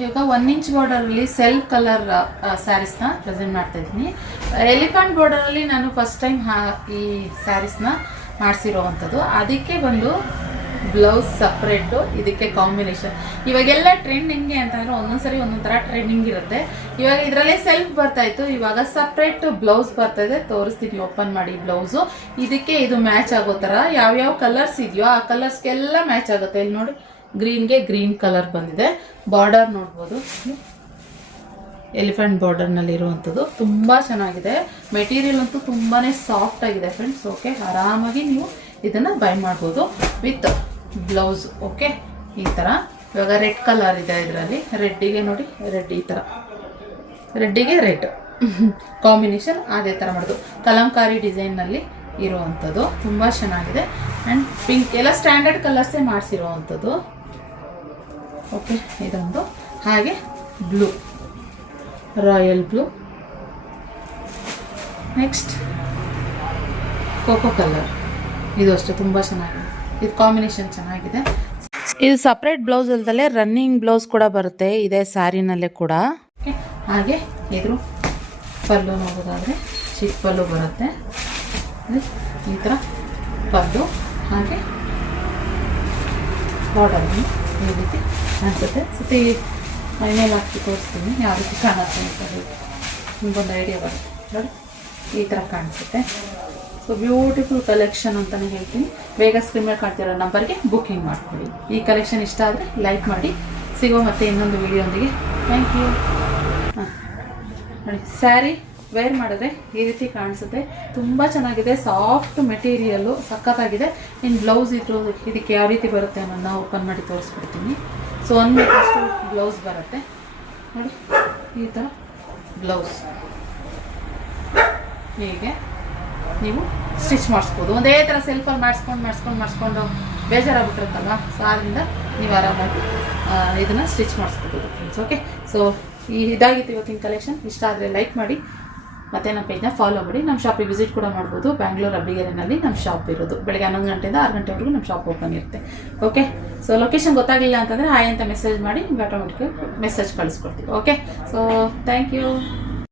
ಇವಾಗ 1 inch ಬಾರ್ಡರಲ್ಲಿ self colour ಸ್ಯಾರೀಸ್ನ present ಮಾಡ್ತಾ ಇದ್ದೀನಿ. ಎಲಿಫೆಂಟ್ ಬಾರ್ಡರಲ್ಲಿ ನಾನು ಫಸ್ಟ್ ಟೈಮ್ ಈ ಸ್ಯಾರೀಸ್ನ ಮಾಡಿಸಿರೋವಂಥದ್ದು. ಅದಕ್ಕೆ ಬಂದು ಬ್ಲೌಸ್ ಸಪ್ರೇಟು, ಇದಕ್ಕೆ ಕಾಂಬಿನೇಷನ್. ಇವಾಗೆಲ್ಲ ಟ್ರೆಂಡ್ ಹೆಂಗೆ ಅಂತಂದರೆ ಒಂದೊಂದ್ಸರಿ ಒಂದೊಂದು ಥರ ಟ್ರೆಂಡಿಂಗ್ ಇರುತ್ತೆ. ಇವಾಗ ಇದರಲ್ಲೇ ಸೆಲ್ಫ್ ಬರ್ತಾಯಿತ್ತು, ಇವಾಗ ಸಪ್ರೇಟ್ ಬ್ಲೌಸ್ ಬರ್ತಾಯಿದೆ. ತೋರಿಸ್ತೀನಿ ಓಪನ್ ಮಾಡಿ ಬ್ಲೌಸು. ಇದಕ್ಕೆ ಇದು ಮ್ಯಾಚ್ ಆಗೋ ಥರ ಯಾವ್ಯಾವ ಕಲರ್ಸ್ ಇದೆಯೋ ಆ ಕಲರ್ಸ್ಗೆಲ್ಲ ಮ್ಯಾಚ್ ಆಗುತ್ತೆ. ಇಲ್ಲಿ ನೋಡಿ, ಗ್ರೀನ್ಗೆ ಗ್ರೀನ್ ಕಲರ್ ಬಂದಿದೆ. ಬಾರ್ಡರ್ ನೋಡ್ಬೋದು, ಎಲಿಫೆಂಟ್ ಬಾರ್ಡರ್ನಲ್ಲಿ ಇರುವಂಥದ್ದು. ತುಂಬ ಚೆನ್ನಾಗಿದೆ. ಮೆಟೀರಿಯಲ್ ಅಂತೂ ತುಂಬಾ ಸಾಫ್ಟ್ ಆಗಿದೆ ಫ್ರೆಂಡ್ಸ್. ಓಕೆ, ಆರಾಮಾಗಿ ನೀವು ಇದನ್ನು ಬೈ ಮಾಡ್ಬೋದು ವಿತ್ ಬ್ಲೌಸ್. ಓಕೆ, ಈ ಥರ. ಇವಾಗ ರೆಡ್ ಕಲರ್ ಇದೆ ಇದರಲ್ಲಿ. ರೆಡ್ಡಿಗೆ ನೋಡಿ, ರೆಡ್ ಈ ಥರ, ರೆಡ್ಡಿಗೆ ರೆಡ್ ಕಾಂಬಿನೇಷನ್ ಅದೇ ಥರ ಮಾಡೋದು. ಕಲಂಕಾರಿ ಡಿಸೈನ್ನಲ್ಲಿ ಇರುವಂಥದ್ದು ತುಂಬ ಚೆನ್ನಾಗಿದೆ. ಆ್ಯಂಡ್ ಪಿಂಕ್ ಎಲ್ಲ ಸ್ಟ್ಯಾಂಡರ್ಡ್ ಕಲರ್ಸೇ ಮಾಡಿಸಿರುವಂಥದ್ದು. ಓಕೆ, ಇದೊಂದು. ಹಾಗೆ blue, royal blue. Next cocoa colour, ಇದು ಅಷ್ಟೇ ತುಂಬ ಚೆನ್ನಾಗಿದೆ. ಇದು ಕಾಂಬಿನೇಷನ್ ಚೆನ್ನಾಗಿದೆ. ಇದು ಸಪ್ರೇಟ್ ಬ್ಲೌಸ್ ಅಲ್ದಲ್ಲೇ ರನ್ನಿಂಗ್ ಬ್ಲೌಸ್ ಕೂಡ ಬರುತ್ತೆ ಇದೇ ಸ್ಯಾರಿನಲ್ಲೇ ಕೂಡ. ಓಕೆ, ಹಾಗೆ ಇದ್ರ ಪಲ್ಲು ನೋಡೋದಾದರೆ ಚಿಕ್ಕ ಪಲ್ಲು ಬರುತ್ತೆ. ಈ ಥರ ಪಲ್ಲು, ಹಾಗೆ ಬಾರ್ಡರ್ ಈ ರೀತಿ ಅನಿಸುತ್ತೆ. ಸತಿ ಮೈಮೇಲೆ ಹಾಕಿ ತೋರಿಸ್ತೀನಿ ಯಾವ ರೀತಿ ಕಾಣುತ್ತೆ ಅಂತ ಹೇಳಿ ನಿಮ್ಗೊಂದು ಐಡಿಯಾ ಬರುತ್ತೆ ನೋಡಿ. ಈ ಥರ ಕಾಣಿಸುತ್ತೆ. ಸೊ ಬ್ಯೂಟಿಫುಲ್ ಕಲೆಕ್ಷನ್ ಅಂತಲೇ ಹೇಳ್ತೀನಿ. ಬೇಗ ಸ್ಕ್ರೀನ್ ಮೇಲೆ ಕಾಣ್ತಿರೋ ನಂಬರ್ಗೆ ಬುಕ್ಕಿಂಗ್ ಮಾಡ್ಕೊಳ್ಳಿ. ಈ ಕಲೆಕ್ಷನ್ ಇಷ್ಟ ಆದರೆ ಲೈಕ್ ಮಾಡಿ. ಸಿಗೋ ಮತ್ತೆ ಇನ್ನೊಂದು ವಿಡಿಯೋಂದಿಗೆ. Thank you. ಹಾಂ ನೋಡಿ, ಸ್ಯಾರಿ ವೇರ್ ಮಾಡಿದ್ರೆ ಈ ರೀತಿ ಕಾಣಿಸುತ್ತೆ. ತುಂಬ ಚೆನ್ನಾಗಿದೆ. ಸಾಫ್ಟ್ ಮೆಟೀರಿಯಲ್ಲು ಸಖತ್ತಾಗಿದೆ. ಇನ್ನು ಬ್ಲೌಸ್ ಇದಕ್ಕೆ ಯಾವ ರೀತಿ ಬರುತ್ತೆ ಅನ್ನೋದನ್ನ ಓಪನ್ ಮಾಡಿ ತೋರಿಸ್ಬಿಡ್ತೀನಿ. ಸೊ 1 ಮೀಟರ್ಷ್ಟು ಬ್ಲೌಸ್ ಬರುತ್ತೆ ನೋಡಿ. ಈ ಥರ ಬ್ಲೌಸ್ ಹೀಗೆ ನೀವು ಸ್ಟಿಚ್ ಮಾಡಿಸ್ಬೋದು. ಒಂದೇ ಥರ ಸೆಲ್ಫಲ್ಲಿ ಮಾಡಿಸ್ಕೊಂಡು ಬೇಜಾರಾಗ್ಬಿಟ್ಟಿರುತ್ತಲ್ವ. ಸೊ ಆದ್ದರಿಂದ ನೀವು ಆರಾಮಾಗಿ ಇದನ್ನು ಸ್ಟಿಚ್ ಮಾಡಿಸ್ಕೊಬೋದು ಫ್ರೆಂಡ್ಸ್. ಓಕೆ, ಸೊ ಇದಾಗಿತ್ತು ಇವತ್ತಿನ ಕಲೆಕ್ಷನ್. ಇಷ್ಟ ಆದರೆ ಲೈಕ್ ಮಾಡಿ, ಮತ್ತು ನಮ್ಮ ಪೇಜ್ನ ಫಾಲೋ ಮಾಡಿ. ನಮ್ಮ ಶಾಪಿಗೆ ವಿಸಿಟ್ ಕೂಡ ಮಾಡ್ಬೋದು. ಬ್ಯಾಂಗ್ಳೂರು ಅಬ್ಬಿಗೆರೆನಲ್ಲಿ ನಮ್ಮ ಶಾಪ್ ಇರೋದು. ಬೆಳಗ್ಗೆ 11 ಗಂಟೆಯಿಂದ 6 ಗಂಟೆವರೆಗೂ ನಮ್ಮ ಶಾಪ್ ಓಪನ್ ಇರುತ್ತೆ. ಓಕೆ, ಸೊ ಲೊಕೇಶನ್ ಗೊತ್ತಾಗಲಿಲ್ಲ ಅಂತಂದರೆ ಹಾಯ್ ಅಂತ ಮೆಸೇಜ್ ಮಾಡಿ, ನಿಮ್ಗೆ ಆಟೋಮೆಟಿಕ್ ಮೆಸೇಜ್ ಕಳಿಸ್ಕೊಡ್ತೀವಿ. Okay, so thank you.